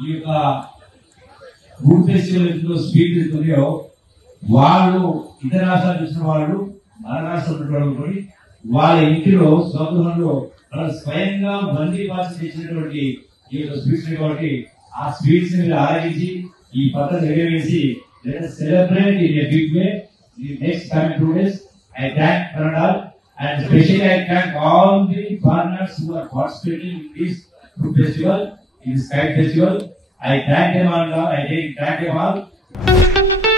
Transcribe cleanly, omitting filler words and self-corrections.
ఈ యొక్క food festival ఎంతో స్వీట్ ఉన్నాయో వాళ్ళు ఇతర రాష్ట్రాలు చూసిన వాళ్ళు మన రాష్ట్రంలో వాళ్ళ ఇంటిలో స్వగృహంలో వాళ్ళ స్వయంగా బందీ భాష తెచ్చినటువంటి ఈ యొక్క స్వీట్స్ కాబట్టి ఆ స్వీట్స్ ని ఆరగించి ఈ పద్ధతి నెరవేర్చి celebrate in a big way next coming 2 days. I thank Pranal and especially I thank all the partners who are participating in this food festival, in this kite festival. I thank them all. I thank them all.